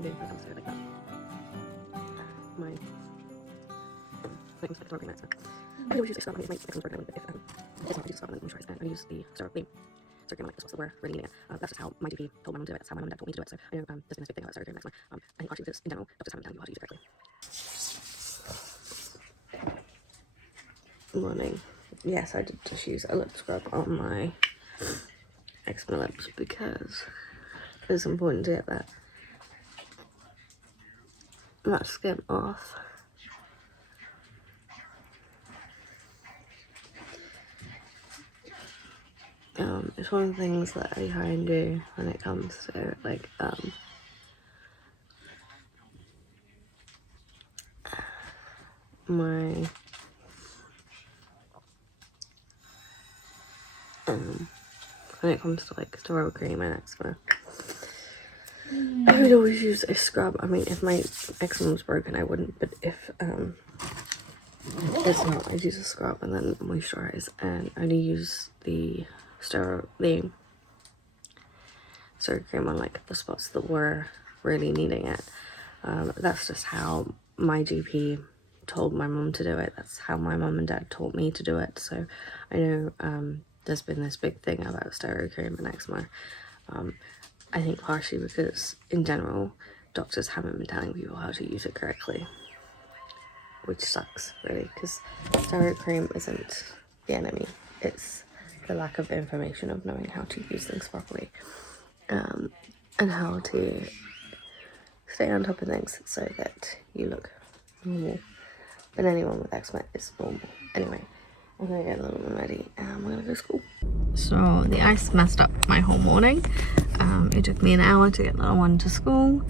I do when it comes to like that. My items like store agreement. I always use a scrub on it if my items broken. If it's not, I use a scrub on it moisturize, and I use the sterile cream like this was, so we're really needing it. That's just how my GP told my mum to do it. That's how my mum and dad told me to do it. So I know there's been this big thing about sterile cream and eczema. I think actually because in general, doctors haven't been telling you how to use it correctly. Morning. Yes, I did just use a lip scrub on my eczema lips because it's important to get that skin off. It's one of the things that I try and do when it comes to like my when it comes to like sterile cream and eczema. I would always use a scrub. I mean, if my eczema was broken, I wouldn't, but if it's not, I'd use a scrub and then moisturize, and only use the sterile cream on like the spots that were really needing it. That's just how my GP told my mum to do it. That's how my mum and dad taught me to do it. So I know there's been this big thing about sterile cream and eczema. I think partially because in general doctors haven't been telling people how to use it correctly, which sucks really, because sterile cream isn't the enemy, it's the lack of information of knowing how to use things properly, and how to stay on top of things so that you look normal. But anyone with eczema is normal. Anyway, I'm gonna get a little bit ready and we're gonna go to school. So the ice messed up my whole morning. It took me an hour to get little one to school,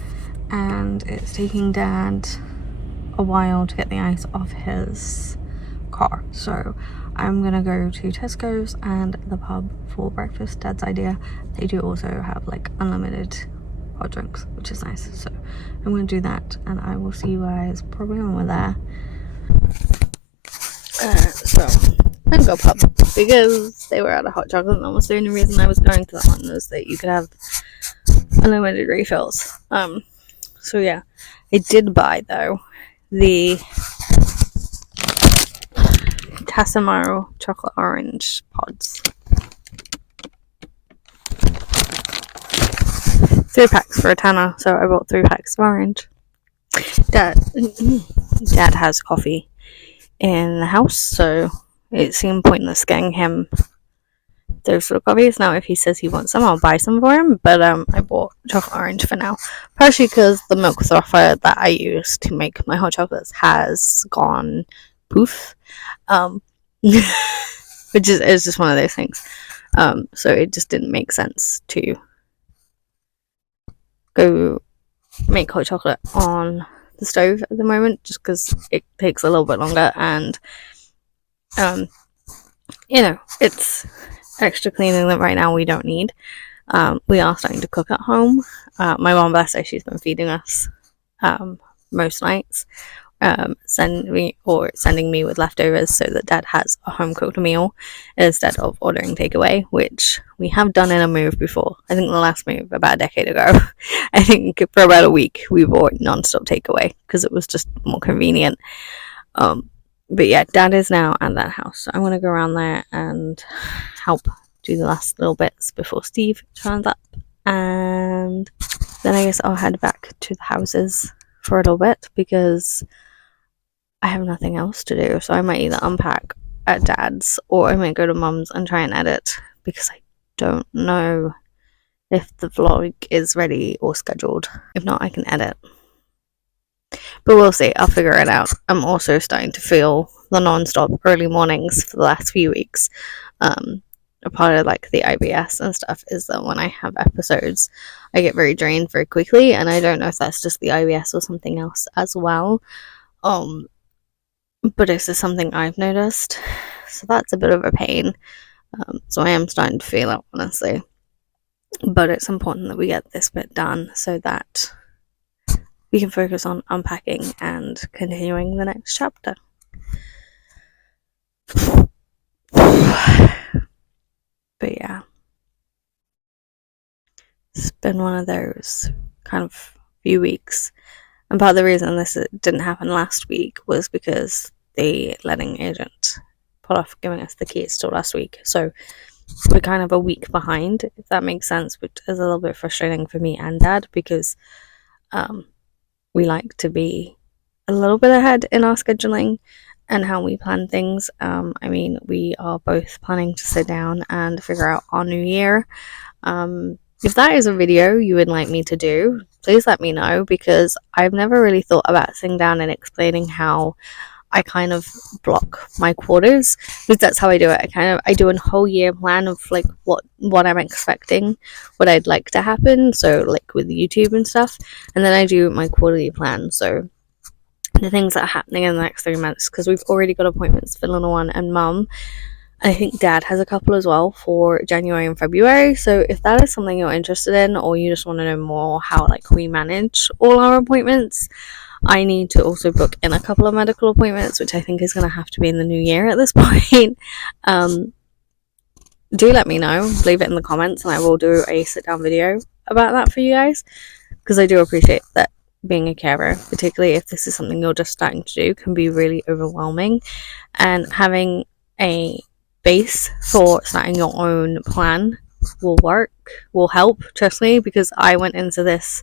and it's taking Dad a while to get the ice off his car. So I'm gonna go to Tesco's and the pub for breakfast. Dad's idea. They do also have like unlimited hot drinks, which is nice. So I'm gonna do that, and I will see you guys probably when we're there. So I'm gonna go pub because they were out of hot chocolate, and that was the only reason I was going to that one, was that you could have unlimited refills. So yeah, I did buy though the Tassimo chocolate orange pods. 3 packs for a tenner, so I bought 3 packs of orange. Dad has coffee in the house, so it seemed pointless getting him those sort of coffees. Now if he says he wants some, I'll buy some for him, but I bought chocolate orange for now, partially because the milk frother that I use to make my hot chocolates has gone poof, which is just one of those things. So it just didn't make sense to go make hot chocolate on the stove at the moment, just because it takes a little bit longer, and you know, it's extra cleaning that right now we don't need. We are starting to cook at home. My mom, bless her, she's been feeding us most nights, sending me with leftovers so that Dad has a home cooked meal instead of ordering takeaway, which we have done in a move before. I think the last move about a decade ago. I think for about a week we bought non-stop takeaway because it was just more convenient. But yeah, Dad is now at that house, so I'm gonna go around there and help do the last little bits before Steve turns up, and then I guess I'll head back to the houses for a little bit because I have nothing else to do. So I might either unpack at Dad's or I might go to Mum's and try and edit, because I don't know if the vlog is ready or scheduled. If not, I can edit, but we'll see. I'll figure it out. I'm also starting to feel the non-stop early mornings for the last few weeks. A part of like the IBS and stuff is that when I have episodes, I get very drained very quickly, and I don't know if that's just the IBS or something else as well. But it's just something I've noticed, so that's a bit of a pain. So I am starting to feel it, honestly, but it's important that we get this bit done so that we can focus on unpacking and continuing the next chapter. But yeah, it's been one of those kind of few weeks. And part of the reason this didn't happen last week was because the letting agent put off giving us the keys till last week. So we're kind of a week behind, if that makes sense, which is a little bit frustrating for me and Dad, because we like to be a little bit ahead in our scheduling and how we plan things. I mean, we are both planning to sit down and figure out our new year. If that is a video you would like me to do, please let me know, because I've never really thought about sitting down and explaining how I kind of block my quarters, because that's how I do it. I do a whole year plan of like what I'm expecting, what I'd like to happen, so like with YouTube and stuff, and then I do my quarterly plan, so the things that are happening in the next 3 months, because we've already got appointments for little one and mum. I think Dad has a couple as well for January and February. So if that is something you're interested in, or you just want to know more how like we manage all our appointments, I need to also book in a couple of medical appointments, which I think is going to have to be in the new year at this point. Do let me know, leave it in the comments, and I will do a sit down video about that for you guys, because I do appreciate that being a carer, particularly if this is something you're just starting to do, can be really overwhelming, and having a base for starting your own plan will help, trust me, because I went into this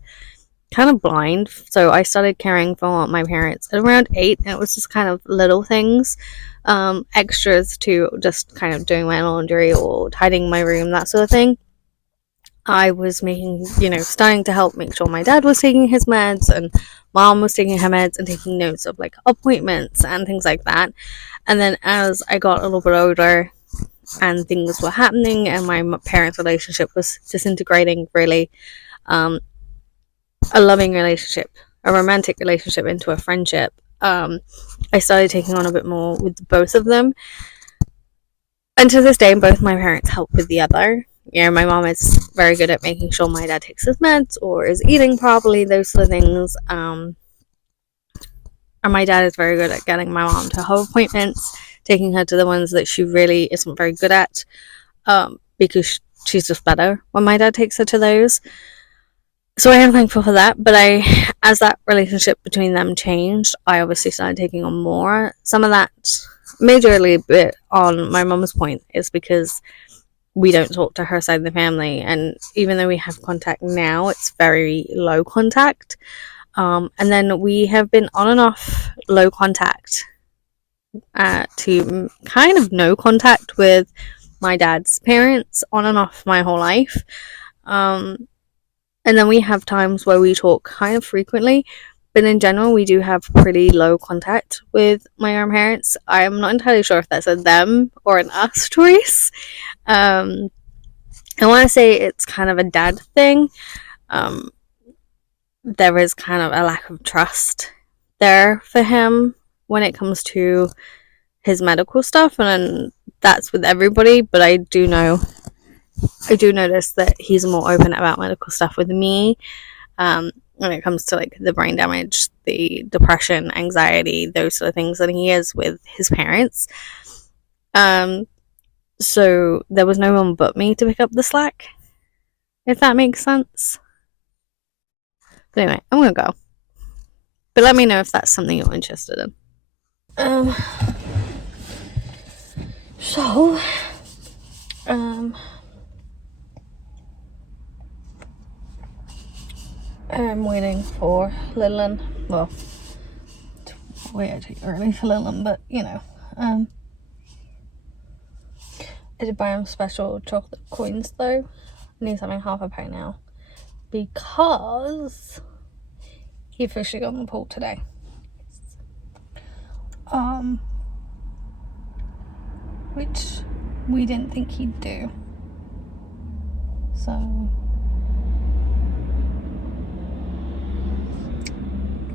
kind of blind. So I started caring for my parents at around 8, and it was just kind of little things, extras to just kind of doing my laundry or tidying my room, that sort of thing. I was making, starting to help make sure my dad was taking his meds and mom was taking her meds and taking notes of like appointments and things like that. And then as I got a little bit older and things were happening and my parents' relationship was disintegrating, really, a loving relationship, a romantic relationship into a friendship, I started taking on a bit more with both of them. And to this day, both my parents help with the other. My mom is very good at making sure my dad takes his meds or is eating properly, those sort of things. And my dad is very good at getting my mom to her appointments, taking her to the ones that she really isn't very good at, because she's just better when my dad takes her to those. So I am thankful for that, but as that relationship between them changed, I obviously started taking on more. Some of that, majorly bit on my mom's point, is because we don't talk to her side of the family, and even though we have contact now, it's very low contact. And then we have been on and off low contact to kind of no contact with my dad's parents on and off my whole life. And then we have times where we talk kind of frequently, but in general, we do have pretty low contact with my grandparents. I'm not entirely sure if that's a them or an us choice. I want to say it's kind of a dad thing. There is kind of a lack of trust there for him when it comes to his medical stuff, and that's with everybody, but I do notice that he's more open about medical stuff with me, when it comes to like the brain damage, the depression, anxiety, those sort of things, than he is with his parents. So there was no one but me to pick up the slack, if that makes sense. But anyway, I'm gonna go. But let me know if that's something you're interested in. So, I'm waiting for Lillian. Well, it's way too early for Lillian, but I did buy him special chocolate coins though, and he's having half a pound now because he officially got in the pool today. Which we didn't think he'd do. So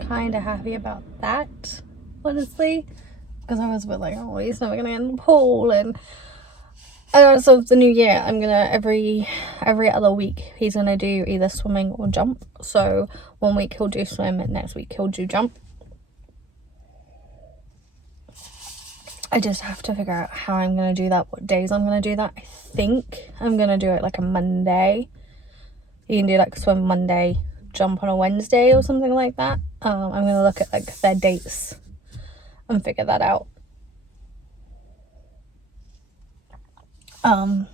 kind of happy about that, honestly, because I was a bit like, oh, he's never gonna get in the pool. And so the new year, I'm gonna every other week he's gonna do either swimming or jump. So 1 week he'll do swim, and next week he'll do jump. I just have to figure out how I'm gonna do that, what days I'm gonna do that. I think I'm gonna do it like a Monday. You can do like swim Monday, jump on a Wednesday or something like that. I'm gonna look at like their dates and figure that out. I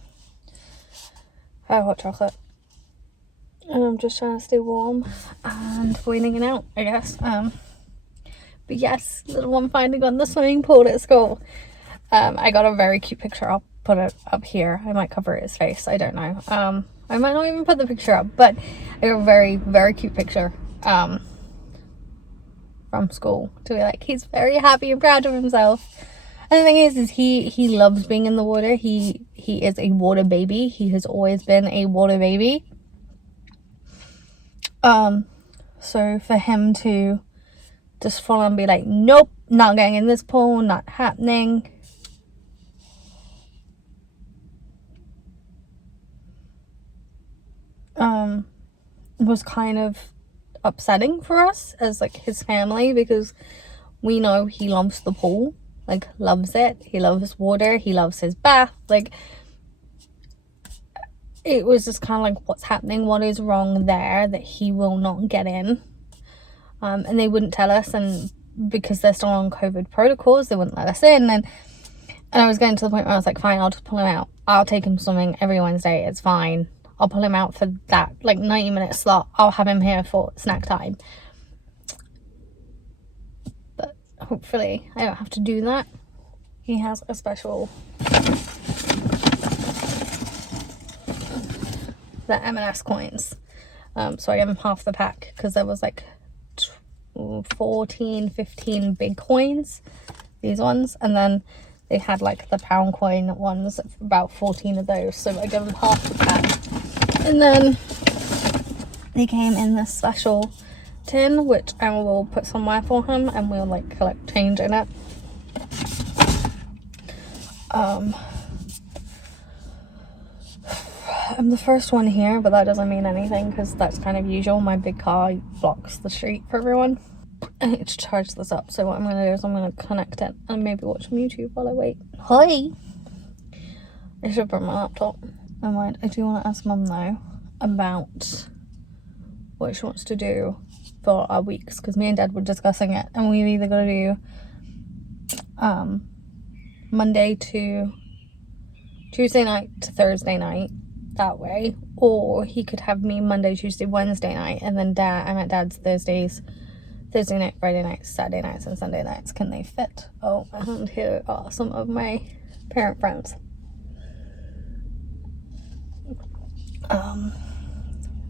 have hot chocolate and I'm just trying to stay warm and waiting it out, I guess. But yes, little one finally got in the swimming pool at school. I got a very cute picture. I'll put it up here. I might cover his face, I don't know. I might not even put the picture up, but I got a very, very cute picture from school to be like, he's very happy and proud of himself. And the thing is he loves being in the water. He is a water baby. He has always been a water baby. So for him to just full on be like, nope, not going in this pool, not happening. Was kind of upsetting for us as like his family, because we know he loves the pool, like loves it. He loves water. He loves his bath. Like, it was just kind of like, what's happening? What is wrong there that he will not get in? And they wouldn't tell us, and because they're still on COVID protocols, they wouldn't let us in. And I was getting to the point where I was like, fine, I'll just pull him out. I'll take him swimming every Wednesday. It's fine. I'll pull him out for that like 90-minute slot. I'll have him here for snack time. But hopefully I don't have to do that. He has a special, the M&S coins. So I gave him half the pack because there was like 14, 15 big coins, these ones, and then they had like the pound coin ones, about 14 of those. So I gave him half the pack. And then they came in this special tin, which I will put somewhere for him, and we'll like collect change in it. I'm the first one here, but that doesn't mean anything because that's kind of usual. My big car blocks the street for everyone. I need to charge this up, so what I'm going to do is I'm going to connect it and maybe watch some YouTube while I wait. Hi! I should bring my laptop. Never mind. I do want to ask Mum though about what she wants to do for our weeks, because me and Dad were discussing it, and we've either got to do Monday to Tuesday night to Thursday night that way, or he could have me Monday, Tuesday, Wednesday night, and then I'm at Dad's Thursday night, Friday nights, Saturday nights, and Sunday nights. Can they fit? Oh, and here are some of my parent friends.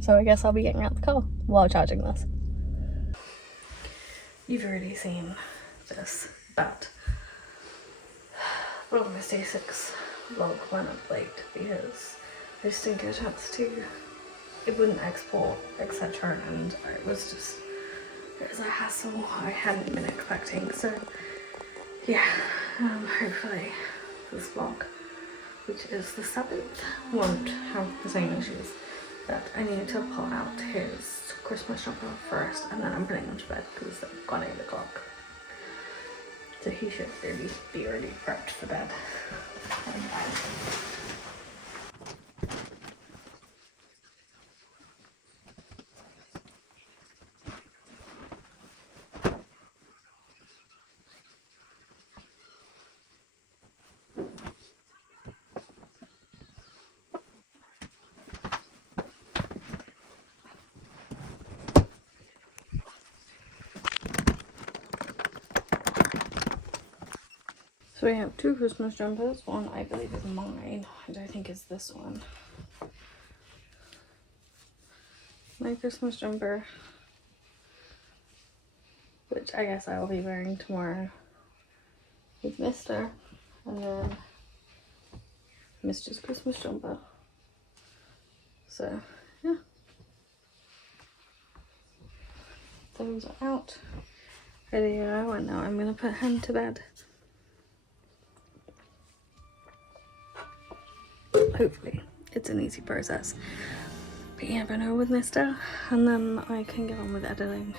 So I guess I'll be getting out the car while charging this. You've already seen this, but Vlogmas Day 6 vlog went up late because I just didn't get a chance to, it wouldn't export, etc. And it was a hassle I hadn't been expecting. So yeah, hopefully this vlog, which is the 7th, won't have the same issues. But I need to pull out his Christmas jumper first, and then I'm putting him to bed because it's gone 8 o'clock. So he should really be already prepped for bed. So we have 2 Christmas jumpers. One I believe is mine, and I think is this one. My Christmas jumper, which I guess I will be wearing tomorrow with Mr. And then Mr.'s Christmas jumper. So yeah, those are out, ready to go, and now I'm gonna put him to bed. Hopefully it's an easy process, but you never know with Mr. And then I can get on with editing